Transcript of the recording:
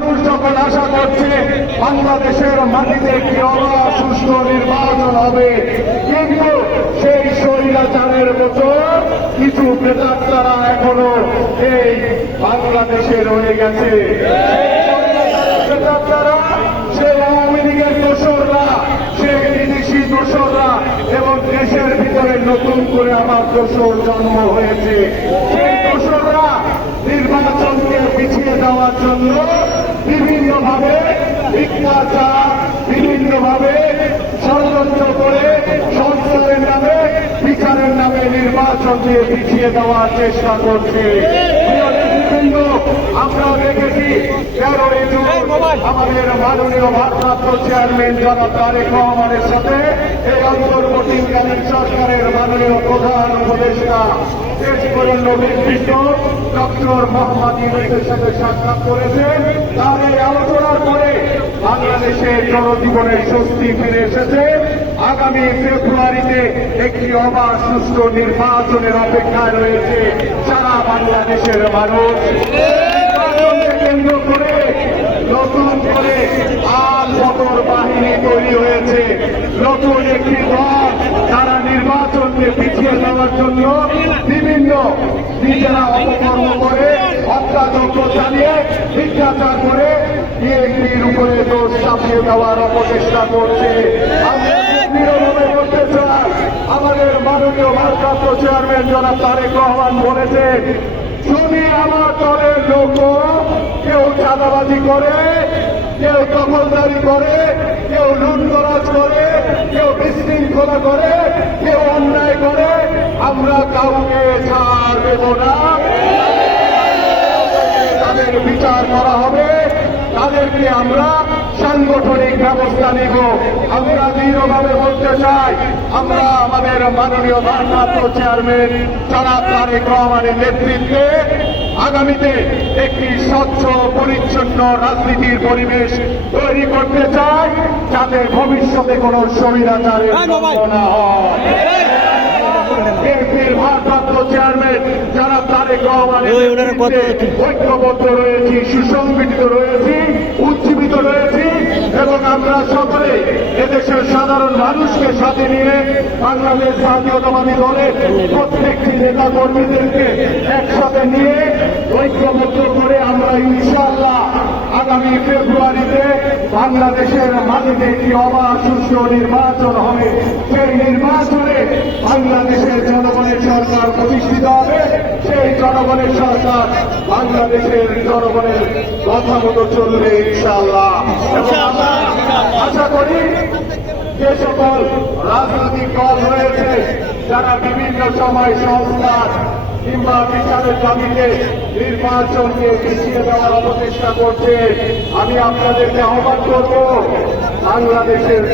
মানুষ যখন আশা করছে বাংলাদেশের মাটিতে একটি অবাধ নির্বাচন হবে, কিন্তু সেই স্বৈরাচারের মতো কিছু প্রেতাত্মারা এখনও এই বাংলাদেশে রয়ে গেছে। বিদেশি দোসররা এবং দেশের ভিতরে নতুন করে আমার দোসর জন্ম হয়েছে। সেই দোসররা নির্বাচনকে পিছিয়ে দেওয়ার জন্য বিভিন্নভাবে মিথ্যাচার, বিভিন্নভাবে ষড়যন্ত্র করে সংস্কারের নামে, বিচারের নামে নির্বাচনকে পিছিয়ে দেওয়ার চেষ্টা করছে। আমরা দেখেছি, তেরোই জুন আমাদের মাননীয় ভারপ্রাপ্ত চেয়ারম্যান জনাব তারেক রহমানের সাথে এই অন্তর্বর্তীকালীন সরকারের মাননীয় প্রধান উপদেষ্টা দেশ বরেণ্য ব্যক্তিত্ব ডক্টর মোহাম্মদ ইউনুসের সাথে সাক্ষাৎ করেছেন। এই আলোচনার পরে বাংলাদেশের জনজীবনের স্বস্তি ফিরে এসেছে। আগামী ফেব্রুয়ারিতে একটি অবাধ সুস্থ নির্বাচনের অপেক্ষায় রয়েছে সারা বাংলাদেশের মানুষ। কেন্দ্র করে, নতুন করে আর মোটর বাহিনী তৈরি হয়েছে। নতুন একটি দল তারা নির্বাচনকে পিছিয়ে দেওয়ার জন্য বিভিন্ন নিজেরা অপকর্ম চালিয়ে মিথ্যাচার করে বিএনপির উপরে দোষ চাপিয়ে দেওয়ার অপচেষ্টা করছে। আমাদের মাননীয় ভারপ্রাপ্ত চেয়ারম্যান জনাব তারেক রহমান বলেছেন, যদি আমার দলের লোক কেউ চাঁদাবাজি করে, কেউ দখলদারি করে, কেউ লুটতরাজ করে, কেউ বিশৃঙ্খলা করে, কেউ অন্যায় করে, আমরা কাউকে ছাড় দেব না। তাদের বিচার করা হবে। তাদেরকে আমরা সাংগঠনিক ব্যবস্থা নিব। আমরা দৃঢ়ভাবে বলতে চাই আমরা আমাদের মাননীয় ভারপ্রাপ্ত চেয়ারম্যান জনাব তারেক রহমানের নেতৃত্বে আগামীতে একটি স্বচ্ছ পরিচ্ছন্ন রাজনীতির পরিবেশ তৈরি করতে চাই যাতে ভবিষ্যতে কোনো স্বৈরাচারের জন্ম না হয়। কত- ঐক্যবদ্ধ রয়েছি সুসংগঠিত রয়েছি উজ্জীবিত রয়েছি এবং আমরা সকলে এদেশের সাধারণ মানুষকে সাথে নিয়ে বাংলাদেশ জাতীয়তাবাদী দলের প্রত্যেকটি নেতা কর্মীদেরকে একসাথে নিয়ে ইনশাআল্লাহ আগামী ফেব্রুয়ারিতে বাংলাদেশের মাটিতে একটি অবাধ নির্বাচন হবে। সেই নির্বাচনে বাংলাদেশের জনগণের সরকার প্রতিষ্ঠিত হবে। সেই জনগণের সরকার বাংলাদেশের জনগণের কথা মতো চলবে ইনশাআল্লাহ। আশা করি যে সকল রাজনৈতিক দল রয়েছে, যারা সময় সংস্কার কিংবা বিচারের দাবিতে নির্বাচনকে পিছিয়ে দেওয়ার অপচেষ্টা করছে। আমি আপনাদেরকে আহ্বান করব, বাংলাদেশের